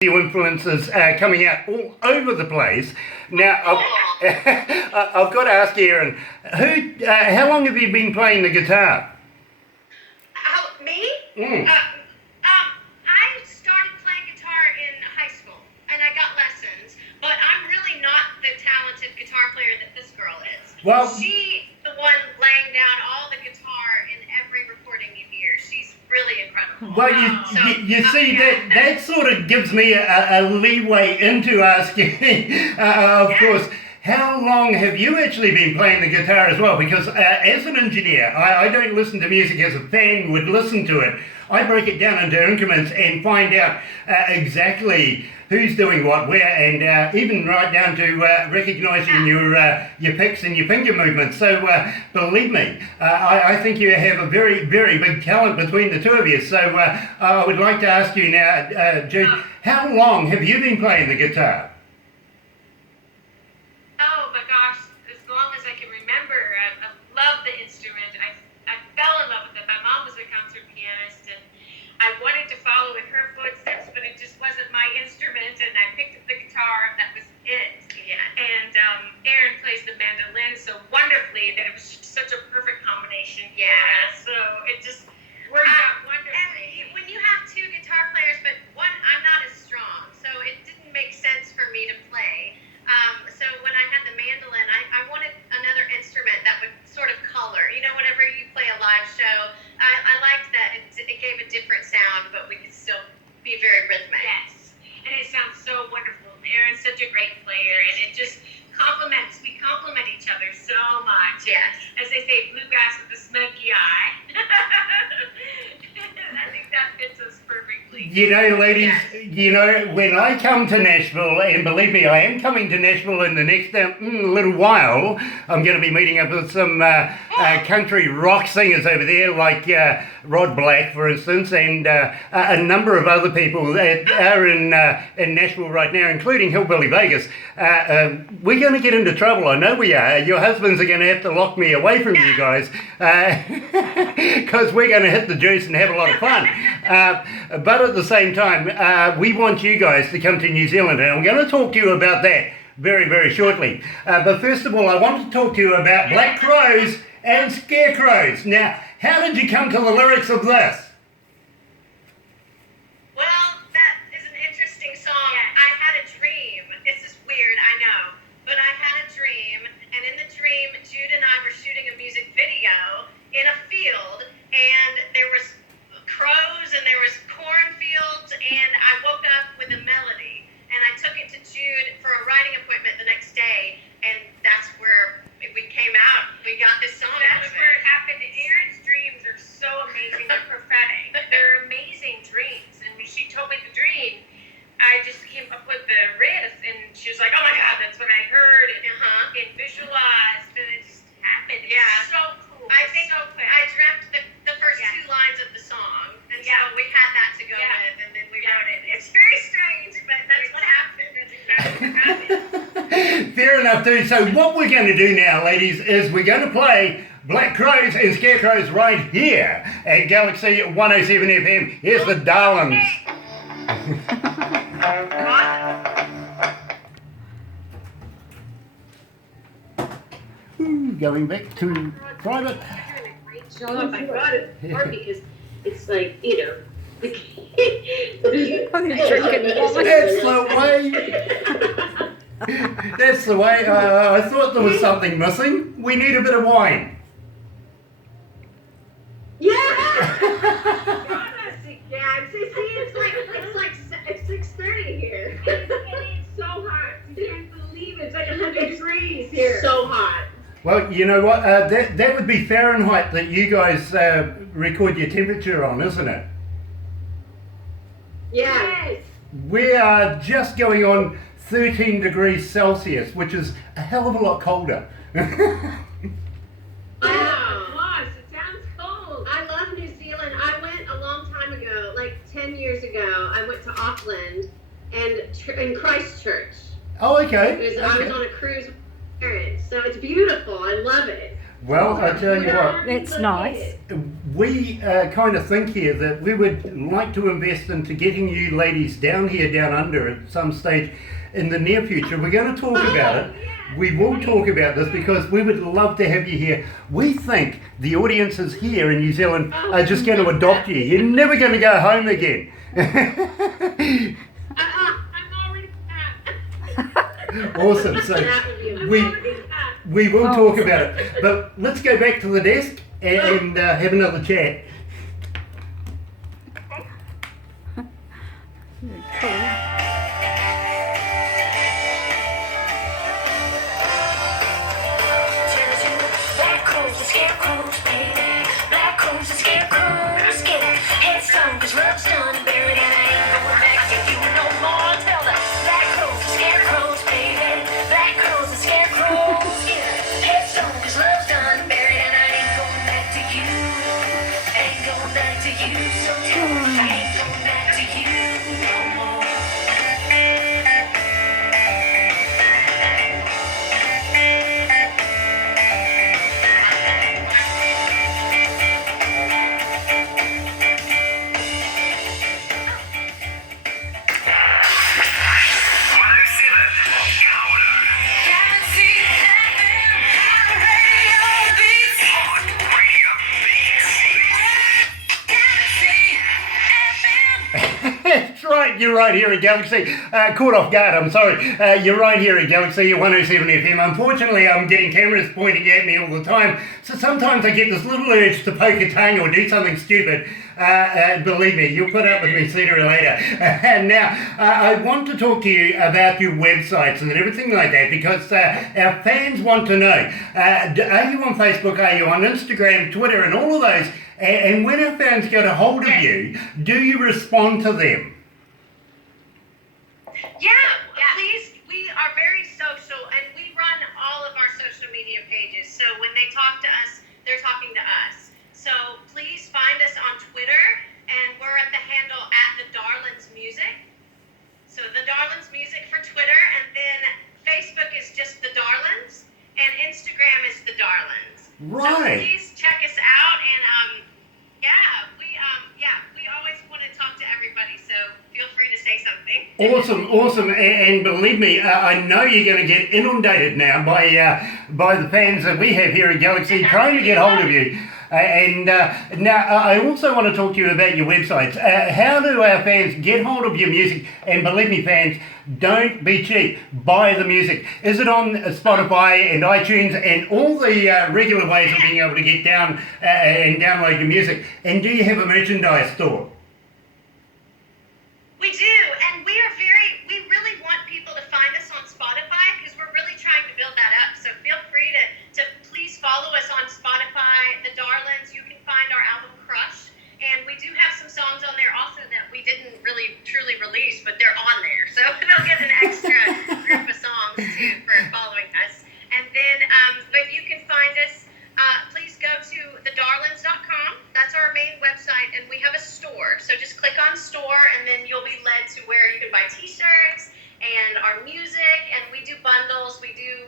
new influences coming out all over the place. Now, I've got to ask you, Erin, how long have you been playing the guitar? Me? I started playing guitar in high school, and I got lessons, but I'm really not the talented guitar player that this girl is. Well, she's the one laying down all the guitar in every recording you hear. She's really incredible. Well, you see, that sort of gives me a leeway into asking, of course, how long have you actually been playing the guitar as well? Because as an engineer, I don't listen to music as a fan would listen to it. I break it down into increments and find out exactly who's doing what, where, and even right down to recognising your picks and your finger movements. So believe me, I think you have a very, very big talent between the two of you. So I would like to ask you now, Jude, how long have you been playing the guitar? Oh my gosh, as long as I can remember. I love the instrument. I fell in love with it. My mom was a concert pianist, and I wanted to follow in her footsteps, but it just wasn't my instrument, and I picked up the guitar, and that was it. Yeah. And Erin plays the mandolin so wonderfully that it was just such a perfect combination. Yeah. So it just worked out wonderfully. And when you have two guitar players, but one, I'm not as strong, so it didn't make sense for me to play. So when I had the mandolin, I wanted another instrument that would sort of color. You know, whenever you play a live show, I liked that it gave a different sound, but we could still be very rhythmic. Yes, and it sounds so wonderful. Erin's such a great player, and it just complements. We complement each other so much. Yes. As they say, bluegrass with a smoky eye. I think that fits us perfectly. You know, ladies, Yes. you know, when I come to Nashville, and believe me, I am coming to Nashville in the next little while, I'm going to be meeting up with some country rock singers over there, like Rod Black, for instance, and a number of other people that are in Nashville right now, including Hillbilly Vegas. We're going to get into trouble, I know we are. Your husbands are going to have to lock me away from you guys, because we're going to hit the juice and have a lot of fun. But at the same time, we want you guys to come to New Zealand, and I'm going to talk to you about that very, very shortly. But first of all, I want to talk to you about black crows and scarecrows. Now, how did you come to the lyrics of this? Well, that is an interesting song. I had a dream. This is weird, I know. But I had a dream, and in the dream, Jude and I were shooting a music video in a field, and there was crows and there was cornfields, and I woke up with a melody, and I took it to Jude for a writing appointment the next day, and that's where we came out. We got this song out That's of where it. it happened. Erin's dreams are so amazing and prophetic. They're amazing dreams. And when she told me the dream, I just came up with the riff, and she was like, "Oh my God, that's what I heard and visualized," and it just happened. Yeah. It's so cool. I think so fast. I dreamt the first two lines of the song, and so we had that to go with, and then we wrote it. It's very strange, but that's what happened. That's exactly what happened. Fair enough, dude. So what we're going to do now, ladies, is we're going to play Black Crows and Scarecrows right here at Galaxy 107 FM. Here's the Darlins. Going back to private. Oh my God, it's hard because it's like, you know, That's the way. That's the way. I thought there was something missing. We need a bit of wine. yeah, it's 6:30 here. It's so hot. You can't believe it. It's like 100 degrees here. So hot. Well, you know what? That would be Fahrenheit that you guys record your temperature on, isn't it? Yeah. Yes. We are just going on 13 degrees Celsius, which is a hell of a lot colder. Wow. It sounds cold. I love New Zealand. I went a long time ago, like 10 years ago. I went to Auckland and in Christchurch. Oh, okay. I was on a cruise with my parents, so it's beautiful. I love it. Well, I tell you what, That's nice. we kind of think here that we would like to invest into getting you ladies down here, down under at some stage in the near future. We're going to talk about it. We will talk about this because we would love to have you here. We think the audiences here in New Zealand are just going to adopt you. You're never going to go home again. I'm already back. Awesome. So we will talk about it. But let's go back to the desk and have another chat. Black crows and scarecrows, baby. Black crows and scarecrows, get it. Headstone, 'cause love's done and buried, and I ain't going back to you no more. Tell the black crows and scarecrows, baby. Black crows and scarecrows, get it. Headstone, 'cause love's done and buried, and I ain't going back to you. Ain't going back to you, so tell me I ain't going back to you no more. That's right, you're right here at Galaxy. Caught off guard, I'm sorry. You're right here at Galaxy 107 FM. Unfortunately, I'm getting cameras pointing at me all the time, so sometimes I get this little urge to poke a tongue or do something stupid. Believe me, you'll put up with me sooner or later. Now, I want to talk to you about your websites and everything like that because our fans want to know. Are you on Facebook? Are you on Instagram, Twitter, and all of those? And when our fans get a hold of you, do you respond to them? Please. We are very social, and we run all of our social media pages. So when they talk to us, they're talking to us. So please find us on Twitter, and we're at the handle @the Darlins Music. So the Darlins Music for Twitter, and then Facebook is just the Darlins, and Instagram is the Darlins. Right. So please check us out, and we always want to talk to everybody. So feel free to say something. Awesome, and believe me, I know you're going to get inundated now by the fans that we have here at Galaxy trying to get hold of you. Now, I also want to talk to you about your websites. How do our fans get hold of your music? And believe me, fans, don't be cheap. Buy the music. Is it on Spotify and iTunes and all the regular ways of being able to get down and download your music? And do you have a merchandise store? We do, and we really want people to find us on Spotify because we're really trying to build that up. So feel free to please follow us on Spotify, The Darlins. You can find our album Crush, and we do have some songs on there also that we didn't really truly release, but they're on there. So they'll get an extra group of songs too for following us. And then, but you can find us. Please go to thedarlins.com. That's our main website, and we have a store. So just click on store, and then you'll be led to where you can buy T-shirts and our music, and we do bundles. We do,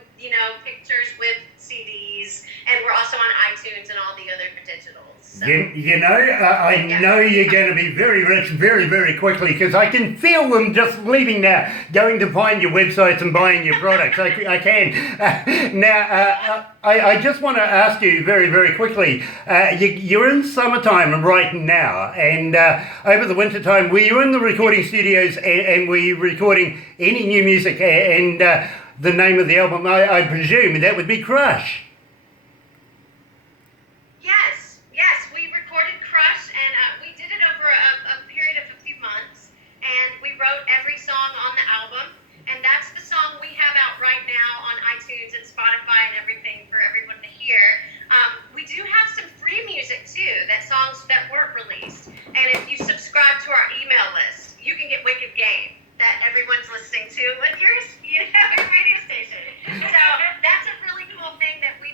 pictures with CDs, and we're also on iTunes and all the other digitals. So. I know you're going to be very rich very, very quickly because I can feel them just leaving now, going to find your websites and buying your products. I can. Now, I just want to ask you very, very quickly. You're in summertime right now, and over the winter time, were you in the recording studios and were you recording any new music? And the name of the album, I presume, that would be Crush. Yes, we recorded Crush, and we did it over a period of a few months, and we wrote every song on the album, and that's the song we have out right now on iTunes and Spotify and everything for everyone to hear. We do have some free music too, songs that weren't released, and if you subscribe to our email list, you can get Wicked Game that everyone's listening to at your radio station. So that's a really cool thing that we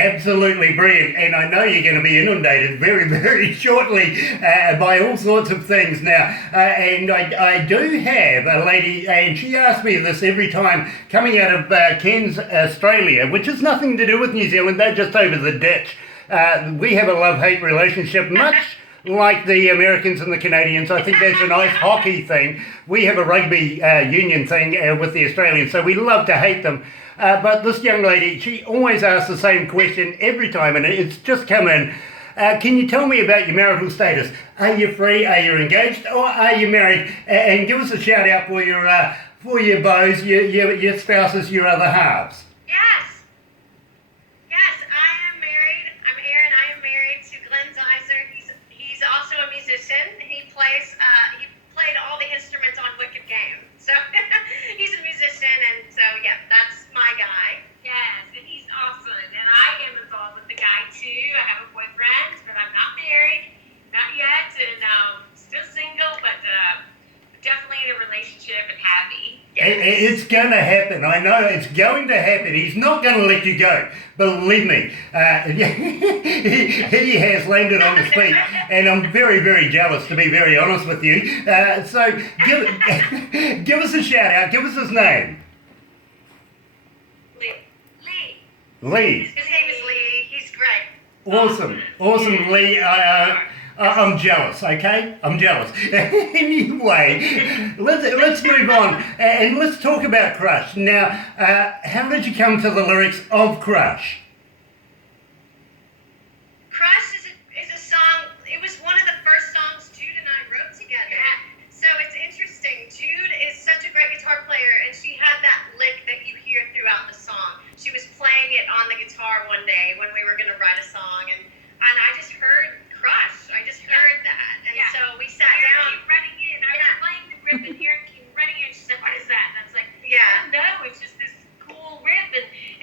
Absolutely brilliant, and I know you're going to be inundated very, very shortly by all sorts of things now. And I do have a lady, and she asks me this every time, coming out of Cairns, Australia, which has nothing to do with New Zealand, they're just over the ditch. We have a love-hate relationship, much like the Americans and the Canadians. I think that's an ice hockey thing. We have a rugby union thing with the Australians, so we love to hate them. But this young lady, she always asks the same question every time, and it's just come in. Can you tell me about your marital status? Are you free? Are you engaged? Or are you married? And give us a shout out for your beaux, your spouses, your other halves. Yes. Yes, I am married. I'm Erin. I am married to Glenn Zeiser. He's also a musician. He played all the instruments on Wicked Game. So he's a musician, and so yeah, that's my guy. Yes, and he's awesome. And I am involved with the guy too. I have a boyfriend, but I'm not married, not yet, and still single, but definitely in a relationship and happy. It's going to happen. I know it's going to happen. He's not going to let you go. Believe me. He has landed on his feet, and I'm very, very jealous, to be very honest with you. So give us a shout out. Give us his name. Lee. His name is Lee. He's great. Awesome, Lee. I'm jealous, okay? I'm jealous. Anyway, let's move on and let's talk about Crush. Now, how did you come to the lyrics of Crush? Crush is a song. It was one of the first songs Jude and I wrote together. So it's interesting. Jude is such a great guitar player, and she had that lick that you hear throughout the song. She was playing it on the guitar one day when we were going to write a song, and I just heard Crush. I just heard that, and so we sat down. Came running in. I was playing the riff, and Erin came running in. She said, "What is that?" And I was like, Yeah. "Oh no, it's just this cool riff."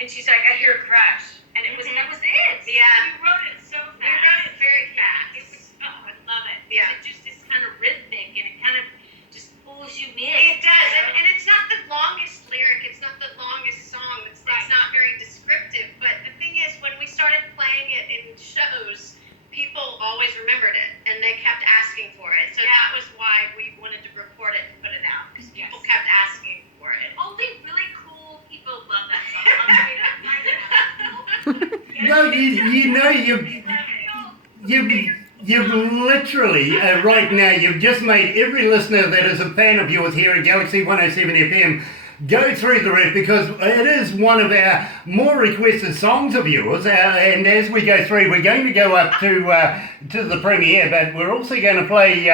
And she's like, "I hear Crush," and that was it. Yeah. You wrote it so fast. We wrote it very fast. It was, I love it. Yeah. It's just this kind of rhythmic, and it kind of just pulls you in. It does, you know? and it's not the longest lyric. It's not the longest song. It's not very descriptive. But the thing is, when we started playing it in shows, people always remembered it, and they kept asking for it. So that was why we wanted to record it and put it out, because people kept asking for it. Only really cool people love that song. No, you know, you've literally, right now, you've just made every listener that is a fan of yours here at Galaxy 107 FM go through the riff, because it is one of our more requested songs of yours, and as we go through, we're going to go up to the premiere, but we're also going to play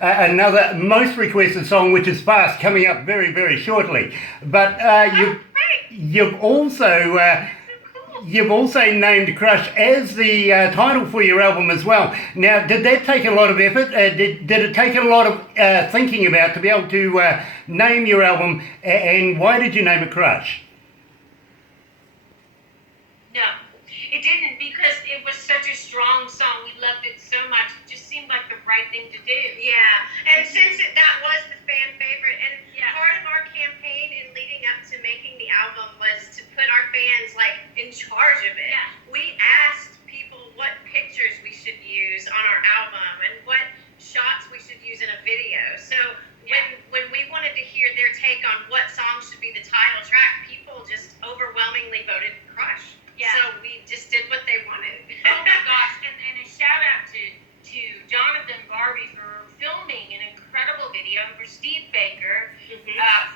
another most requested song, which is Fast, coming up very, very shortly. But you've also named Crush as the title for your album as well. Now, did that take a lot of effort? Did it take a lot of thinking about to be able to name your album, and why did you name it Crush? No, it didn't, because it was such a strong song. We loved it so much. It just seemed like the right thing to do. Yeah, and since that was the fan favorite, and part of our campaign in leading up to making the album was to put our fans in charge of it. Yeah. We asked people what pictures we should use on our album and what shots we should use in a video. So when we wanted to hear their take on what song should be the title track, people just overwhelmingly voted Crush. Yeah. So we just did what they wanted. Oh my gosh, and a shout out to Jonathan Barbie for filming an incredible video, and for Steve Baker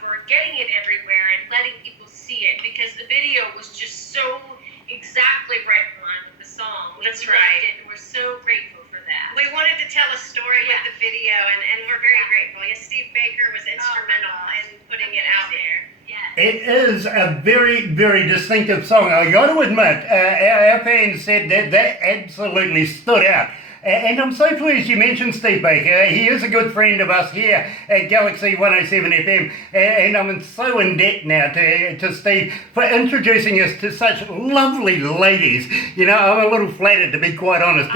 for getting it everywhere and letting people see it, because the video was just so exactly right in line with the song. That's loved right. it, and we're so grateful for that. We wanted to tell a story with the video, and we're very grateful. Yes, Steve Baker was instrumental in putting it out there. Yes. It is a very, very distinctive song. I got to admit, our fans said that absolutely stood out. And I'm so pleased you mentioned Steve Baker. He is a good friend of us here at Galaxy 107 FM. And I'm so in debt now to Steve for introducing us to such lovely ladies. You know, I'm a little flattered, to be quite honest.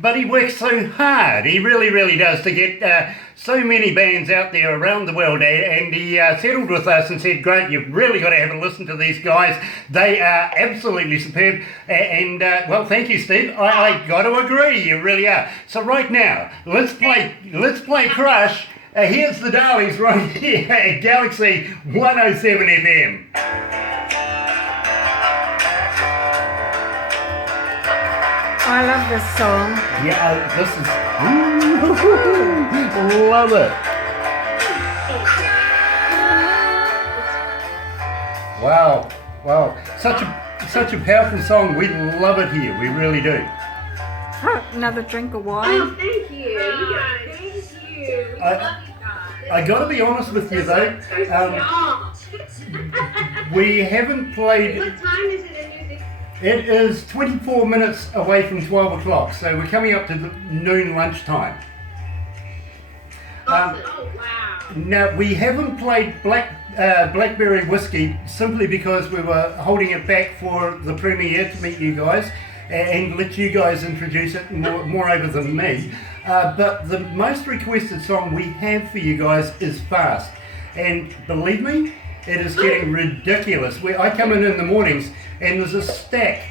but he works so hard. He really, really does to get so many bands out there around the world. And he settled with us and said, "Great, you've really got to have a listen to these guys. They are absolutely superb." And well, thank you, Steve. I got to agree, you really are. So right now, let's play Crush. Here's the Darlings right here at Galaxy 107 FM. I love this song. Yeah, this is... love it. Wow. Such a powerful song. We love it here. We really do. Oh, another drink of wine. Oh, thank you. You guys, thank you. We love you guys. I got to be honest with you though. We haven't played... What time is it in music? It is 24 minutes away from 12 o'clock, so we're coming up to the noon lunchtime. Oh, wow. Now, we haven't played Blackberry Whiskey simply because we were holding it back for the premiere to meet you guys and let you guys introduce it more over than me. But the most requested song we have for you guys is Fast. And believe me, it is getting ridiculous. I come in the mornings and there's a stack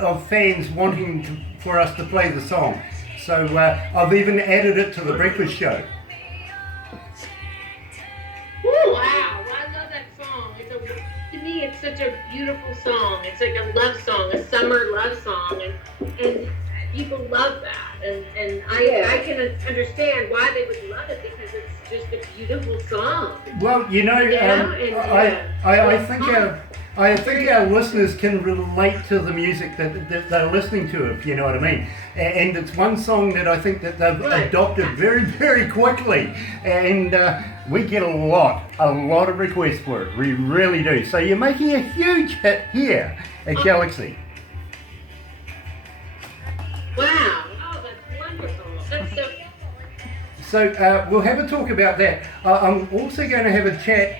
of fans wanting for us to play the song. So I've even added it to the breakfast show. Wow, I love that song. To me, it's such a beautiful song. It's like a love song, a summer love song, and people love that. And I can understand why they would love it because it's just a beautiful song. Well, you know, I think our listeners can relate to the music that they're listening to, if you know what I mean. And it's one song that I think that they've adopted very, very quickly. And we get a lot of requests for it. We really do. So you're making a huge hit here at Galaxy. Wow. Oh, that's wonderful. That's so... So we'll have a talk about that. I'm also going to have a chat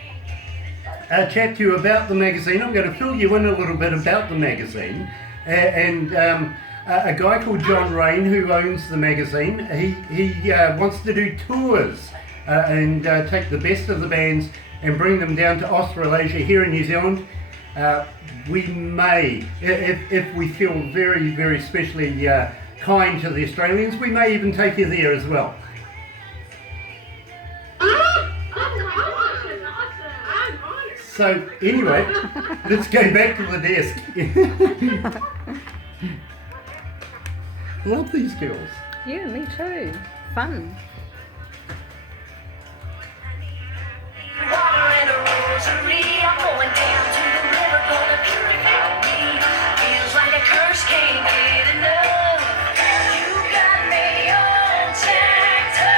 to you about the magazine. I'm going to fill you in a little bit about the magazine. And a guy called John Rain, who owns the magazine, he wants to do tours and take the best of the bands and bring them down to Australasia here in New Zealand. We may, if we feel very, very specially kind to the Australians, we may even take you there as well. So anyway, let's go back to the desk. Love these girls. Yeah, me too. Fun. Water and a rosary, I'm going down to the river, gonna purify me. Feels like a curse, can't get enough. You got me all jacked up.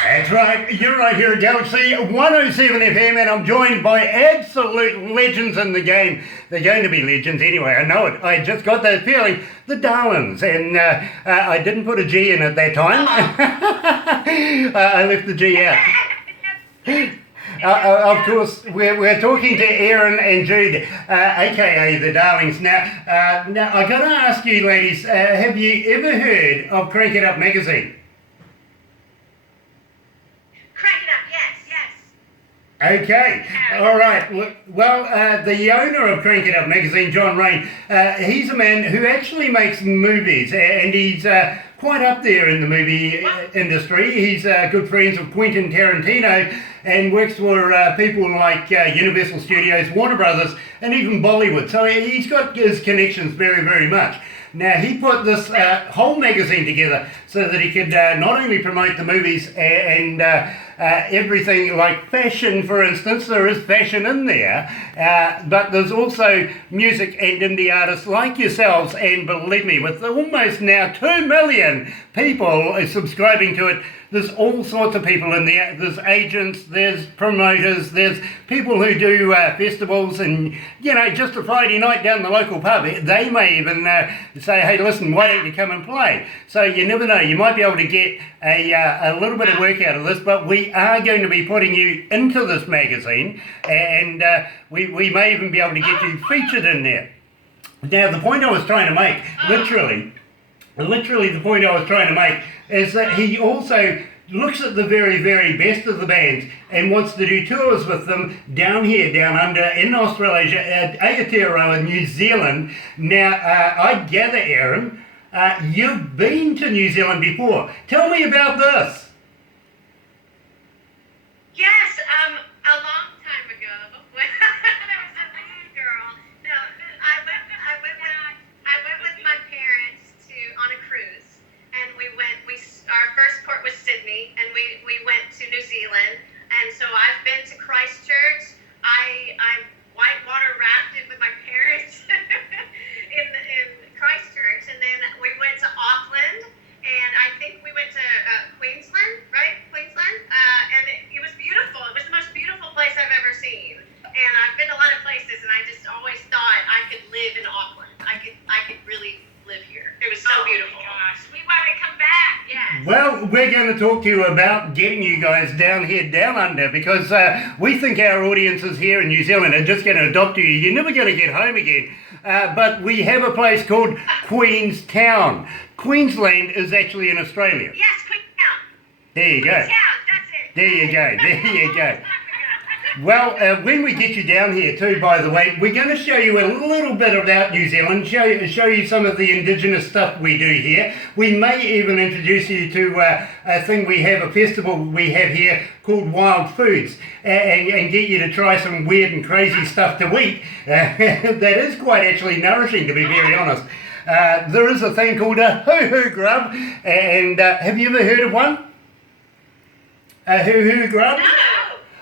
That's right, you're right here at Galaxy 107 FM, and I'm joined by absolute legends in the game. They're going to be legends anyway, I know it. I just got that feeling. The Darlins, and I didn't put a G in at that time. I left the G out. Of course, we're talking to Aaron and Jude, aka the Darlings. Now I got to ask you, ladies, have you ever heard of Crank It Up magazine? Crank it up, yes. Okay, all right. Well, the owner of Crank It Up magazine, John Rain, he's a man who actually makes movies, and he's quite up there in the movie industry. He's good friends with Quentin Tarantino and works for people like Universal Studios, Warner Brothers, and even Bollywood. So he's got his connections very, very much. Now, he put this whole magazine together so that he could not only promote the movies and everything like fashion, for instance. There is fashion in there, but there's also music and indie artists like yourselves, and believe me, with almost now 2 million people subscribing to it, there's all sorts of people in there. There's agents, there's promoters, there's people who do festivals, and just a Friday night down the local pub, they may even say, hey, listen, why don't you come and play? So you never know, you might be able to get a little bit of work out of this, but we are going to be putting you into this magazine, and we may even be able to get you featured in there. Now, the point I was trying to make, literally the point I was trying to make is that he also looks at the very, very best of the bands and wants to do tours with them down here, down under, in Australasia, Aotearoa, New Zealand. Now, I gather, Aaron, you've been to New Zealand before. Tell me about this. Yes, a long time ago, when I was a little girl. No, I went with my parents on a cruise, and our first port was Sydney, and we went to New Zealand, and so I've been to Christchurch. I whitewater rafted with my parents in Christchurch, and then we went to Auckland, and I think we went to Queensland, right? Queensland, and it was beautiful. It was the most beautiful place I've ever seen, and I've been a lot of places, and I just always thought I could live in Auckland. I could really live here. It was so beautiful. Oh my gosh, we want to come back. Yes. Well, we're going to talk to you about getting you guys down here, down under, because we think our audiences here in New Zealand are just going to adopt you. You're never going to get home again. But we have a place called Queenstown. Queensland is actually in Australia. Yes, Queenstown. There you go. Queenstown, that's it. There you go. There you go. Well, when we get you down here too, by the way, we're going to show you a little bit about New Zealand, show you some of the indigenous stuff we do here. We may even introduce you to a festival we have here called Wild Foods, and get you to try some weird and crazy stuff to eat. That is quite actually nourishing, to be very honest. There is a thing called a hoo-hoo grub, and have you ever heard of one? A hoo-hoo grub? No.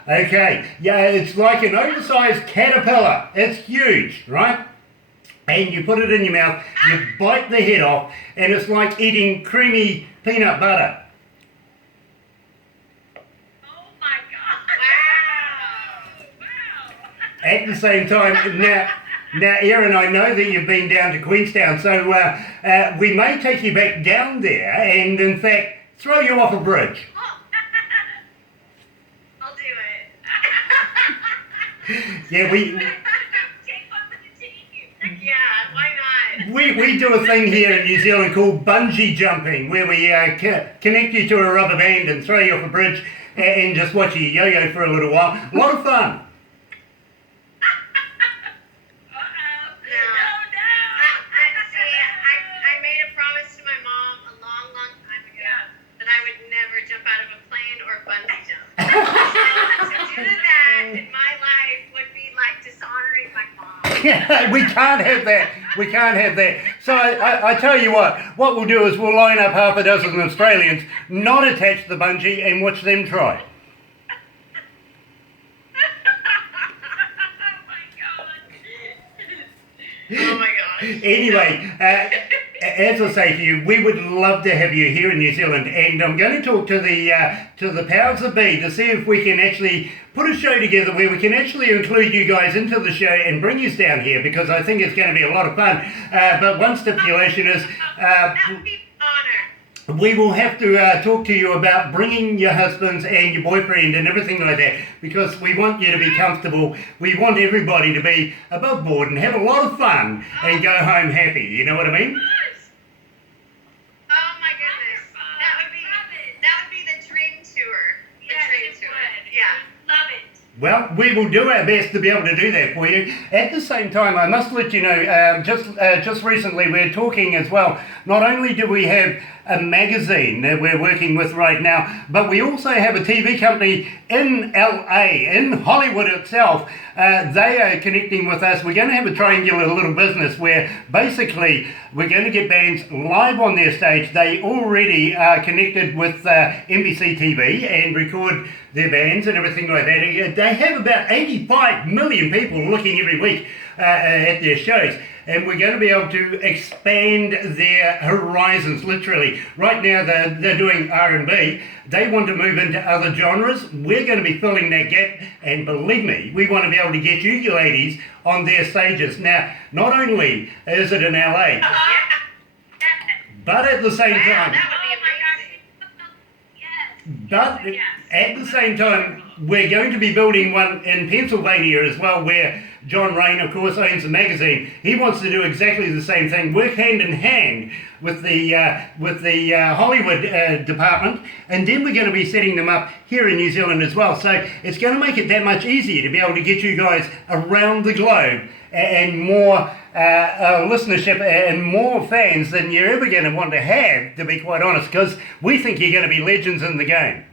Okay, yeah, it's like an oversized caterpillar. It's huge, right? And you put it in your mouth, you bite the head off, and it's like eating creamy peanut butter. Oh my God. Wow. At the same time, now, Erin, I know that you've been down to Queenstown, so we may take you back down there and, in fact, throw you off a bridge. I'll do it. Yeah, we Yeah, why not? we do a thing here in New Zealand called bungee jumping, where we connect you to a rubber band and throw you off a bridge and just watch you yo-yo for a little while. A lot of fun. I made a promise to my mom a long, long time ago that I would never jump out of a plane or bungee jump. So to do that in my life would be like dishonoring my mom. We can't have that. We can't have that. So I tell you what we'll do is we'll line up half a dozen Australians, not attach the bungee, and watch them try. Oh my gosh. Anyway, as I say to you, we would love to have you here in New Zealand, and I'm going to talk to the powers that be to see if we can actually put a show together where we can actually include you guys into the show and bring you down here, because I think it's going to be a lot of fun. But one stipulation is That would be an honor. we will have to talk to you about bringing your husbands and your boyfriend and everything like that, because we want you to be comfortable. We want everybody to be above board and have a lot of fun and go home happy. You know what I mean? Oh my goodness. That would be the dream tour. The Yes, dream it tour. would. Yeah. Love it. Well, we will do our best to be able to do that for you. At the same time, I must let you know, just recently we're talking as well, not only do we have a magazine that we're working with right now, but we also have a TV company in LA, in Hollywood itself. They are connecting with us. We're going to have a triangular little business where basically we're going to get bands live on their stage. They already are connected with NBC TV and record their bands and everything like that. They have about 85 million people looking every week at their shows, and we're going to be able to expand their horizons, literally. Right now they're doing R&B. They want to move into other genres. We're going to be filling that gap, and believe me, we want to be able to get you ladies on their stages. Now, not only is it in LA, but at the same time, but at the same time, we're going to be building one in Pennsylvania as well, where John Rain, of course, owns the magazine. He wants to do exactly the same thing, work hand in hand with the Hollywood department, and then we're going to be setting them up here in New Zealand as well. So it's going to make it that much easier to be able to get you guys around the globe and more listenership and more fans than you're ever going to want to have, to be quite honest, because we think you're going to be legends in the game.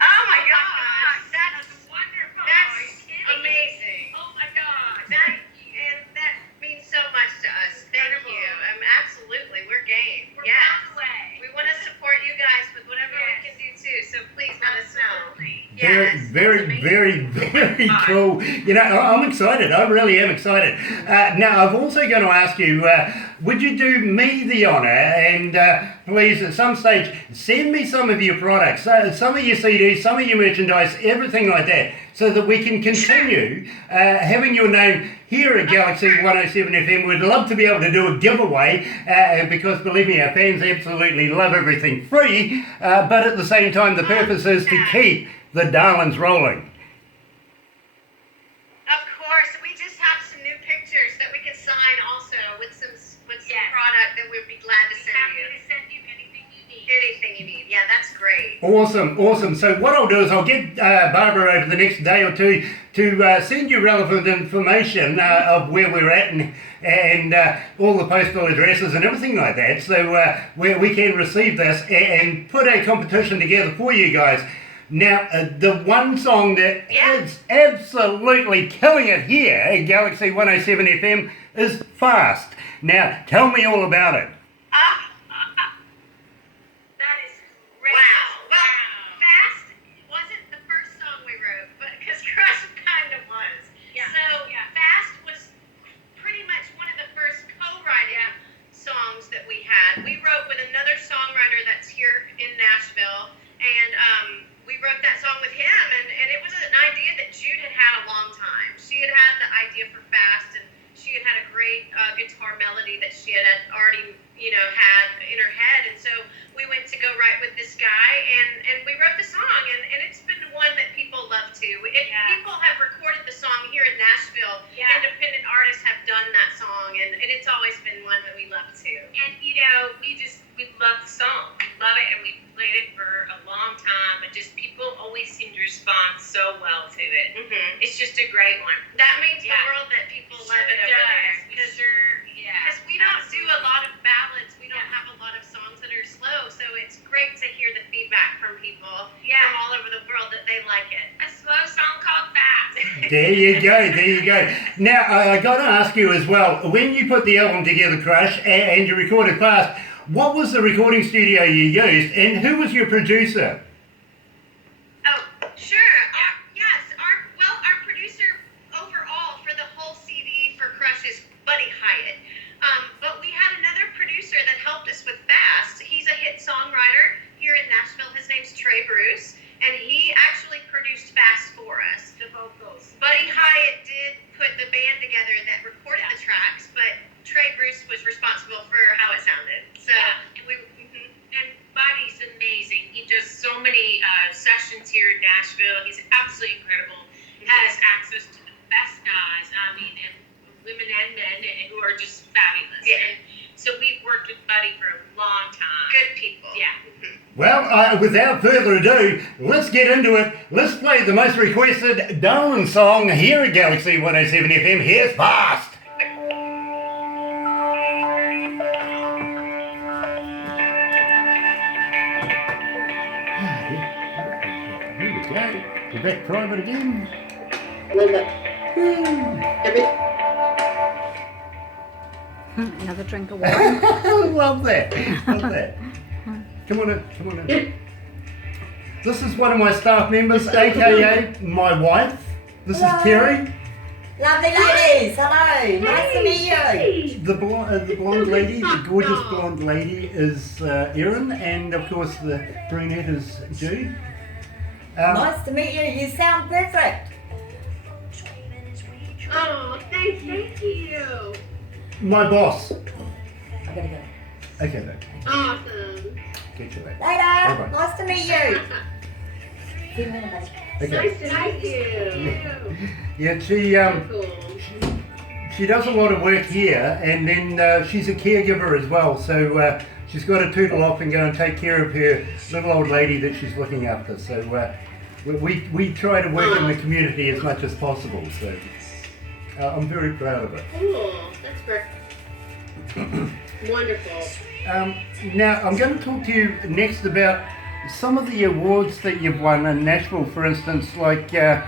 Oh my gosh, that's wonderful. That's amazing. Oh my God. And that means so much to us. Thank you. Absolutely, we're game. We're Yes. blown away. We want to support you guys with whatever we can do too. So please let us know. Very, Yes, very, that's very, very cool. You know, I'm excited. I really am excited. Now, I've also going to ask you, would you do me the honour and please, at some stage, send me some of your products, some of your CDs, some of your merchandise, everything like that, so that we can continue having your name here at Galaxy 107 FM. We'd love to be able to do a giveaway because, believe me, our fans absolutely love everything free, but at the same time, the purpose is to keep the Darlins rolling. Of course, we just have some new pictures that we can sign also with some product that we'd be glad to send Happy you. to send you anything you need. Anything you need. Yeah, that's great. Awesome, awesome. So what I'll do is I'll get Barbara over the next day or two to send you relevant information of where we're at and all the postal addresses and everything like that, so where we can receive this and put a competition together for you guys. Now, the one song that is absolutely killing it here at Galaxy 107 FM is Fast. Now, tell me all about it. That is great. Wow. Well, Fast wasn't the first song we wrote, but because Crush kind of was. Yeah. So Fast was pretty much one of the first co-writing songs that we had. We wrote with another songwriter that's here in Nashville, and we wrote that song with him, and it was an idea that Jude had had a long time. She had had the idea for Fast, and she had had a great guitar melody that she had already, had in her head, and so we went to go write with this guy, and we wrote the song, and it's been one that people love too. People have recorded the song here in Nashville. Yeah. Independent artists have done that song, and it's always been one that we love too. And we love the song. We love it, and we played it for a long time, and just people always seem to respond so well to it. Mm-hmm. It's just a great one. That means the world that people love it over there. Because we don't do a lot of ballads. We don't have a lot of songs that are slow, so it's great to hear the feedback from people from all over the world that they like it. A slow song called Fast. There you go, there you go. Now, I got to ask you as well, when you put the album together, Crush, and you recorded Fast, what was the recording studio you used, and who was your producer? Oh, sure. Yes. Our producer overall for the whole CD for Crush is Buddy Hyatt. But we had another producer that helped us with Fast. He's a hit songwriter here in Nashville. His name's Trey Bruce, and he actually produced Fast for us. The vocals. Buddy Hyatt did put the band together that recorded the tracks, but Trey Bruce was responsible for how it sounded. So And Buddy's amazing. He does so many sessions here in Nashville. He's absolutely incredible. Has access to the best guys. I mean, and women and men who are just fabulous. Yeah. And So we've worked with Buddy for a long time. Good people. Yeah. Well, without further ado, let's get into it. Let's play the most requested Darlins song here at Galaxy 107 FM. Here's Fast. Here we go. Is that private again? Another drink of wine. Love that. Love that. Come on in. Come on in. This is one of my staff members, aka my wife. This is Terry. Lovely ladies, hello, nice to meet you. The blonde lady, the gorgeous blonde lady is Erin, and of course the brunette is Jude. Nice to meet you, you sound perfect. Oh, thank you. My boss. I gotta go. Okay then. Awesome. Catch you later. Later, Bye-bye. nice to meet you. See you later, mate. Okay. Nice to meet you. Yeah, Cool. she does a lot of work here, and then she's a caregiver as well. So she's got to tootle off and go and take care of her little old lady that she's looking after. So we try to work in the community as much as possible. So I'm very proud of it. Cool. That's perfect. Wonderful. Now I'm going to talk to you next about some of the awards that you've won in Nashville, for instance, like the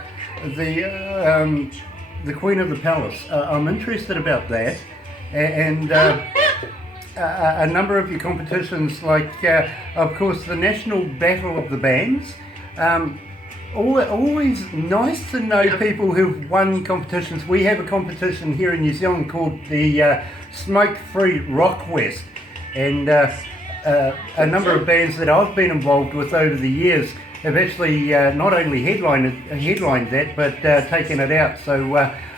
Queen of the Palace. I'm interested about that, and a number of your competitions, like of course the National Battle of the Bands. Always nice to know people who've won competitions. We have a competition here in New Zealand called the Smoke Free Rock West, and a number of bands that I've been involved with over the years have actually not only headlined that, but taken it out. So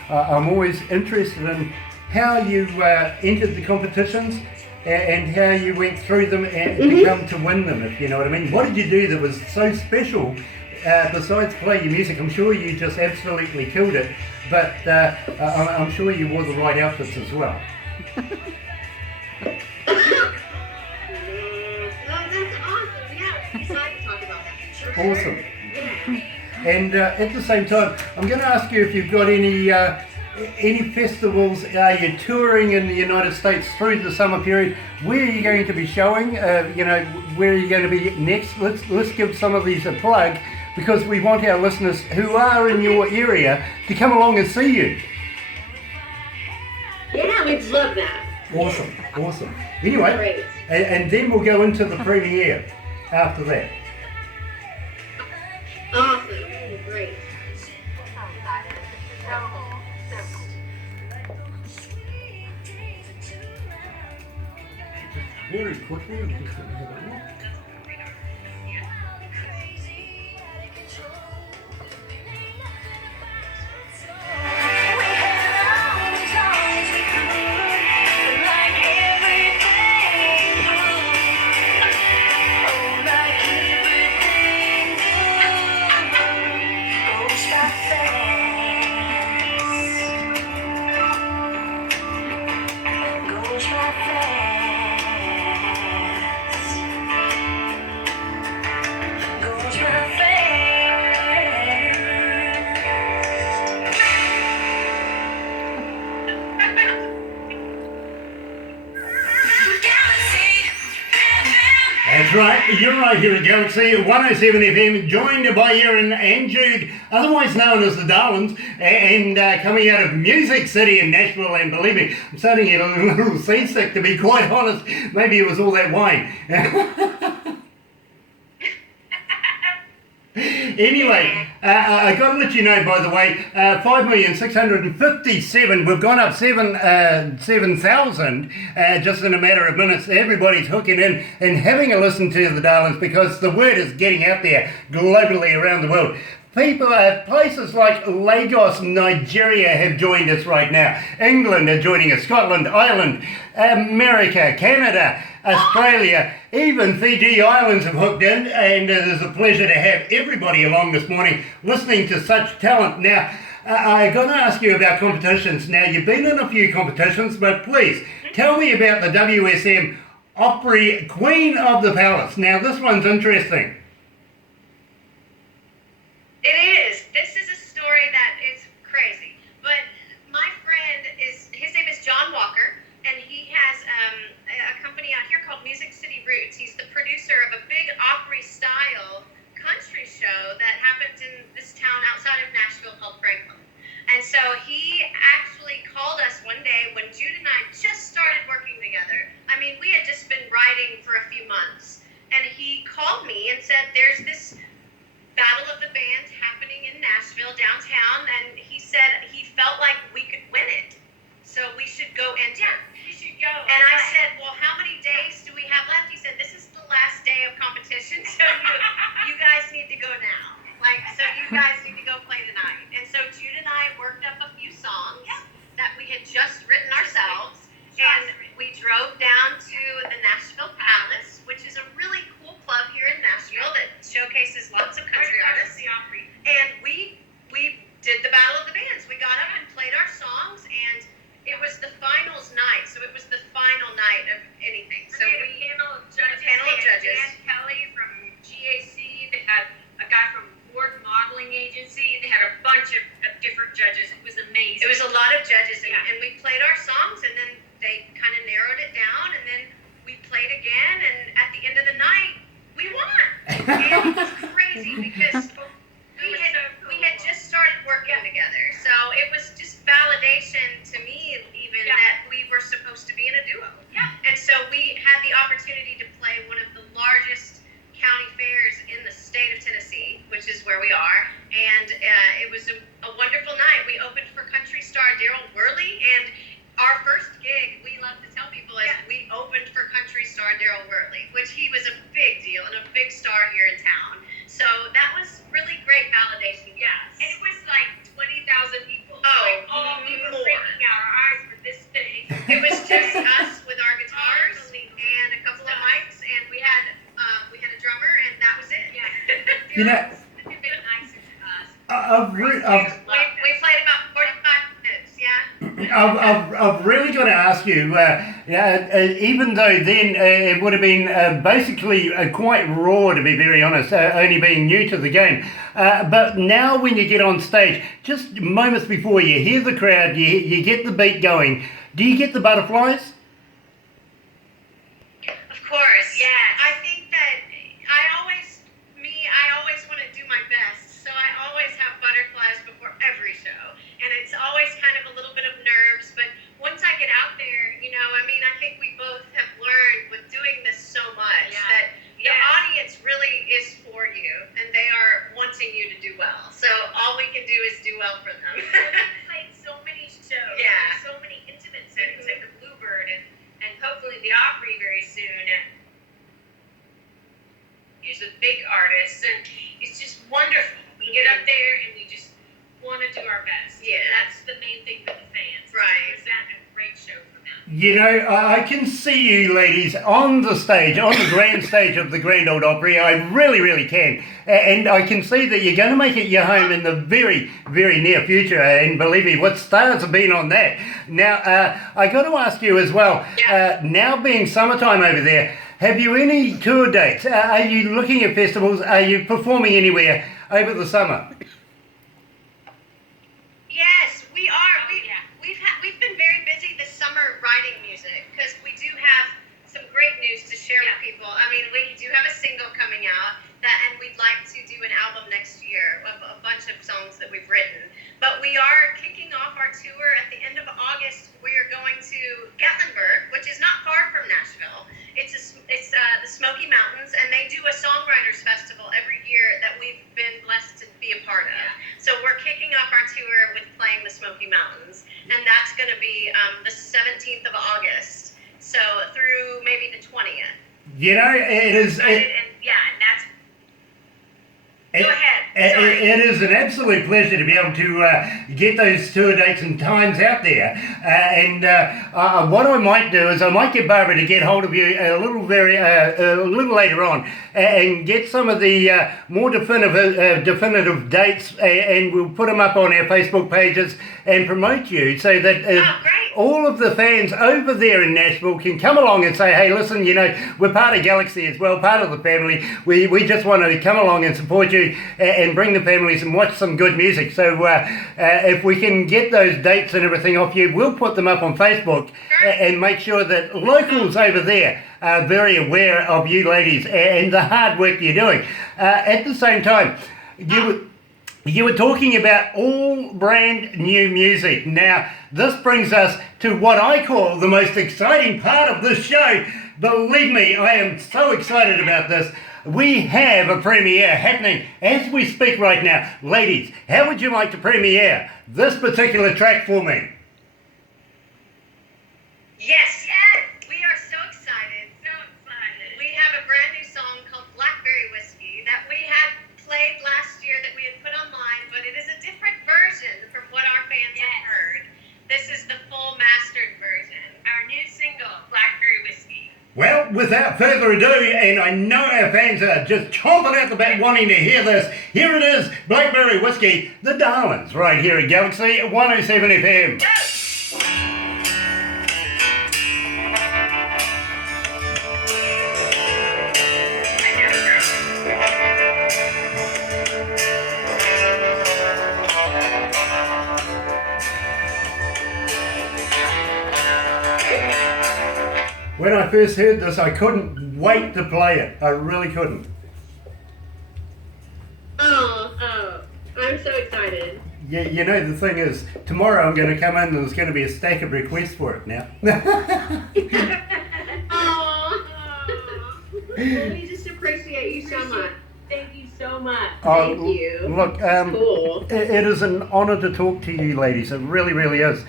I'm always interested in how you entered the competitions and how you went through them and to come to win them, if you know what I mean. What did you do that was so special besides play your music? I'm sure you just absolutely killed it, but I'm sure you wore the right outfits as well. That's awesome. Yeah, I'm excited to talk about that. Sure. Awesome. Yeah. And at the same time, I'm going to ask you if you've got any festivals. Are you touring in the United States through the summer period? Where are you going to be showing? Where are you going to be next? Let's give some of these a plug, because we want our listeners who are in your area to come along and see you. Yeah, we'd love that. Awesome. Anyway, Great. and then we'll go into the premiere after that. Awesome. Great. Very quickly, I'm just going to have a look. That's right, you're right here at Galaxy 107 FM, joined by Erin and Jude, otherwise known as the Darlins, and coming out of Music City in Nashville. And believe me, I'm starting to get a little seasick, to be quite honest. Maybe it was all that wine. Anyway, I got to let you know, by the way, 5,657. We've gone up 7,000 just in a matter of minutes. Everybody's hooking in and having a listen to the Darlins, because the word is getting out there globally around the world. People at places like Lagos, Nigeria have joined us right now. England are joining us, Scotland, Ireland, America, Canada, Australia, even Fiji Islands have hooked in, and it is a pleasure to have everybody along this morning listening to such talent. Now, I'm going to ask you about competitions. Now, you've been in a few competitions, but please, Tell me about the WSM Opry Queen of the Palace. Now, this one's interesting. It is. This is a story that is crazy. But my friend his name is John Walker, and he has a company out here called Music City Roots. He's the producer of a big Opry-style country show that happens in this town outside of Nashville called Franklin. And so he actually called us one day when Jude and I just started working together. I mean, we had just been writing for a few months. And he called me and said, there's this Battle of the Bands happening in Nashville downtown, and he said he felt like we could win it, so we should go enter. Yeah, you should go. And I said, well, how many days do we have left? He said, this is the last day of competition, so you guys need to go now. So you guys need to go play tonight. And so Jude and I worked up a few songs that we had just written ourselves, and we drove down to the Nashville Palace, which is a really cool club here in Nashville that showcases lots of country artists. And we did the Battle of the Bands. We got up and played our songs, and it was the finals night, so it was the final night of anything. So we had a panel of judges. Dan Kelly from GAC. They had a guy from Ford Modeling Agency. They had a bunch of different judges. It was amazing. it was a lot of judges, and we played our songs, and then they kind of narrowed it down, and then we played again, and at the end of the night, we won. And it was crazy because we had just started working together, so it was just validation to me even that we were supposed to be in a duo. Yeah. And so we had the opportunity to play one of the largest county fairs in the state of Tennessee, which is where we are, and it was a wonderful night. We opened for country star Daryl Worley, and our first gig, we love to tell people, is we opened for country star Daryl Worley, which he was a big deal and a big star here in town. So that was really great validation. Yes. And it was like 20,000 people. Oh, we were more. freaking out. Our eyes were this big. It was just us with our guitars and a couple of mics, and we had a drummer, and that was it. Yeah. You know, It's a bit nicer to us. We played about 45 minutes, I've really got to ask you, even though then it would have been basically quite raw, to be very honest, only being new to the game, but now when you get on stage, just moments before you hear the crowd, you get the beat going, do you get the butterflies? Of course, yes. I think that I always want to do my best, so I always have butterflies before every show, and it's always kind of a little bit of nerves, but once I get out there, I think we both have learned with doing this so much that the audience really is for you, and they are wanting you to do well, so all we can do is do well for them. We played so many shows. Yeah. So many intimate settings like the Bluebird and hopefully the Opry very soon. And he's a big artist, and it's just wonderful. We get up there and we just want to do our best. Yeah. And that's the main thing for the fans. Right. To present a great show for them. I can see you ladies on the stage, on the grand stage of the Grand Old Opry. I really, really can. And I can see that you're going to make it your home in the very, very near future. And believe me, what stars have been on that. Now, I got to ask you as well, now being summertime over there, have you any tour dates? Are you looking at festivals? Are you performing anywhere over the summer? Yes, we are. We've been very busy this summer writing music because we do have some great news to share with people. I mean, we do have a single coming out and we'd like to do an album next year of a bunch of songs that we've written. But we are kicking off our tour at the end of August. We are going to Gatlinburg, which is not far from Nashville. It's the Smoky Mountains, and they do a songwriters festival every year that we've been blessed to be a part of. So we're kicking off our tour with playing the Smoky Mountains, and that's going to be the 17th of August, so through maybe the 20th. It is. And that's. Go ahead. It is an absolute pleasure to be able to get those tour dates and times out there. What I might do is I might get Barbara to get hold of you a little later on and get some of the more definitive dates, and we'll put them up on our Facebook pages and promote you so that all of the fans over there in Nashville can come along and say, hey, listen, you know, we're part of Galaxy as well, part of the family. We just want to come along and support you and bring the families and watch some good music. So if we can get those dates and everything off you, we'll put them up on Facebook and make sure that locals over there are very aware of you ladies and the hard work you're doing. At the same time, you were talking about all brand new music. Now, this brings us to what I call the most exciting part of this show. Believe me, I am so excited about this. We have a premiere happening as we speak right now. Ladies, how would you like to premiere this particular track for me? Yes, we are so excited. We have a brand new song called Blackberry Whiskey that we had played last year that we had put online, but it is a different version from what our fans have heard. This is the full mastered version. Our new single, Blackberry Whiskey. Well, without further ado, and I know our fans are just chomping at the bit wanting to hear this, here it is, Blackberry Whiskey, the Darlins, right here at Galaxy 107 FM. When I first heard this, I couldn't wait to play it. I really couldn't. Oh, I'm so excited. Yeah, you know, the thing is, tomorrow I'm going to come in and there's going to be a stack of requests for it now. We just appreciate you so much. Thank you so much. Oh, Thank you. Look, Cool. it is an honour to talk to you ladies. It really, really is.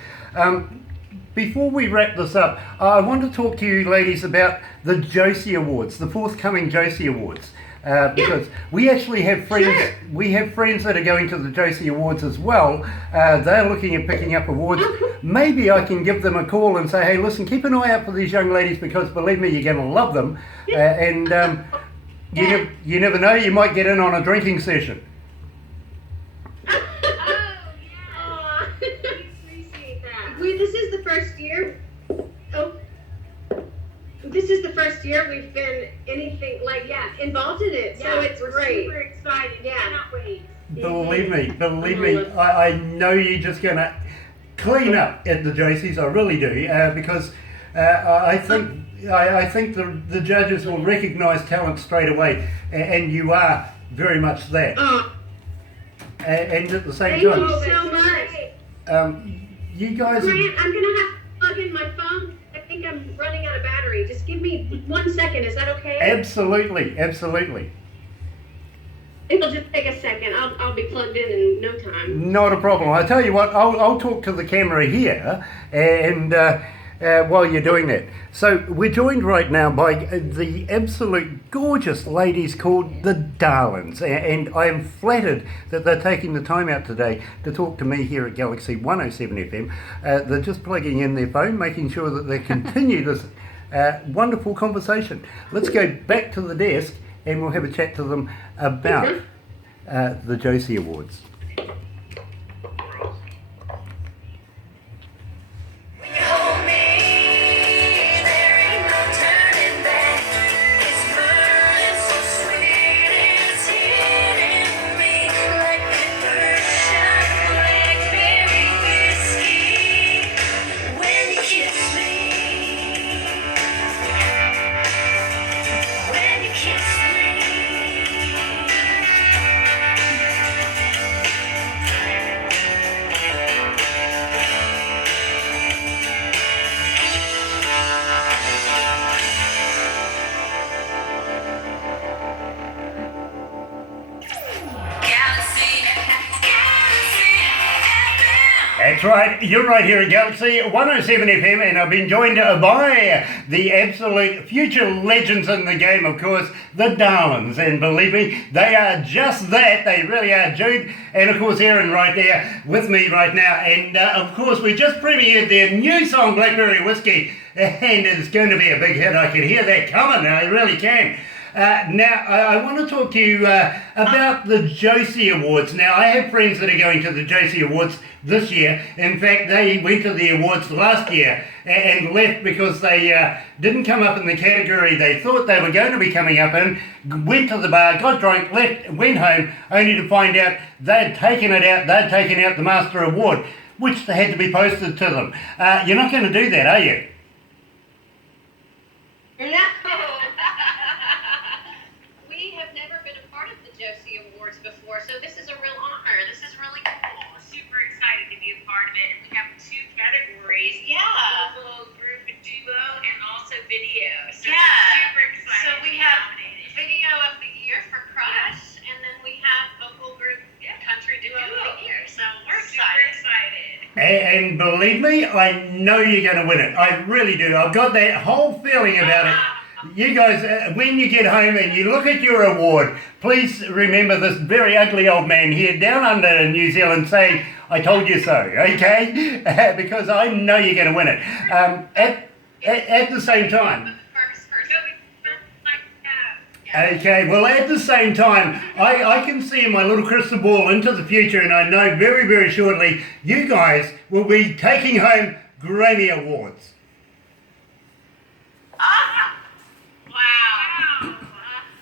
Before we wrap this up, I want to talk to you ladies about the Josie Awards, the forthcoming Josie Awards. Because we actually have friends. Sure. We have friends that are going to the Josie Awards as well. They're looking at picking up awards. Maybe I can give them a call and say, hey, listen, keep an eye out for these young ladies because believe me, you're going to love them. You never know, you might get in on a drinking session. This is the first year. This is the first year we've been anything involved in it. So it's great. Super excited. Yeah. Cannot wait. Believe me, I know you're just going to clean up at the Josies. I really do, because I think the judges will recognise talent straight away, and you are very much that. And at the same Thank time, you so much. you guys. Grant, I'm gonna have to plug in my phone. I think I'm running out of battery. Just give me 1 second. Is that okay? Absolutely. It'll just take a second. I'll be plugged in no time. Not a problem. I tell you what, I'll talk to the camera here, and while you're doing that. So we're joined right now by the absolute gorgeous ladies called the Darlins, and I am flattered that they're taking the time out today to talk to me here at Galaxy 107 FM. They're just plugging in their phone, making sure that they continue this wonderful conversation. Let's go back to the desk and we'll have a chat to them about the Josie Awards. That's right, you're right here at Galaxy 107 FM, and I've been joined by the absolute future legends in the game, of course, the Darlins. And believe me, they are just that, they really are. Jude, and of course Aaron right there with me right now. And of course, we just premiered their new song, Blackberry Whiskey, and it's going to be a big hit. I can hear that coming, I really can. Now, I want to talk to you about the Josie Awards. Now, I have friends that are going to the Josie Awards this year. In fact, they went to the awards last year and left because they didn't come up in the category they thought they were going to be coming up in, went to the bar, got drunk, left, went home, only to find out they'd taken out the Master Award, which they had to be posted to them. You're not going to do that, are you? No. We have never been a part of the Josie Awards before, so this is a real honor. This is really cool. Super excited to be a part of it. And we have 2 categories. Yeah. Vocal, group, duo, and also video. So Yeah. super excited. So we to be have nominated. Video of the Year for Crush, and then we have Vocal Group Country Duo of the Year. So we're Super excited. excited. And believe me, I know you're going to win it. I really do. I've got that whole feeling about it. You guys, when you get home and you look at your award, please remember this very ugly old man here down under in New Zealand saying, "I told you so," okay? Because I know you're going to win it. At the same time, First person. okay, well, at the same time, I can see in my little crystal ball into the future, and I know very, very shortly, you guys will be taking home Grammy Awards. Wow.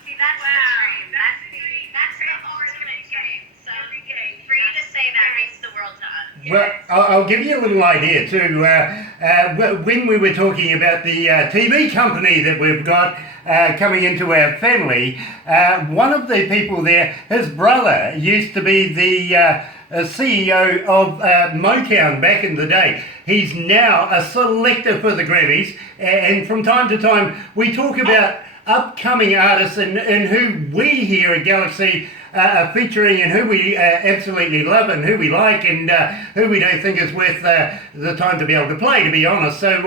See, that's the dream. That's the ultimate dream. So for you to say that means the world to us. Well, I'll give you a little idea too. When we were talking about the TV company that we've got coming into our family, one of the people there, his brother, used to be the CEO of Motown back in the day. He's now a selector for the Grammys, and from time to time we talk about upcoming artists and who we here at Galaxy are featuring, and who we absolutely love and who we like, and who we don't think is worth the time to be able to play, to be honest. So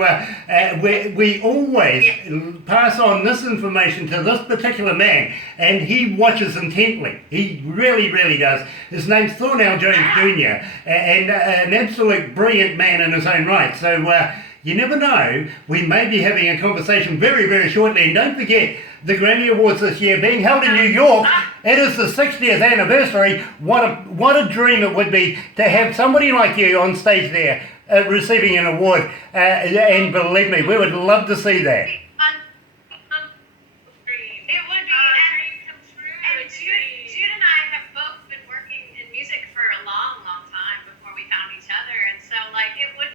we always pass on this information to this particular man, and he watches intently. He really, really does. His name's Thornell Jones Jr., and an absolute brilliant man in his own right. So you never know, we may be having a conversation very, very shortly. And don't forget, the Grammy Awards this year being held in New York. It is the 60th anniversary. What a dream it would be to have somebody like you on stage there receiving an award. And believe me, we would love to see that.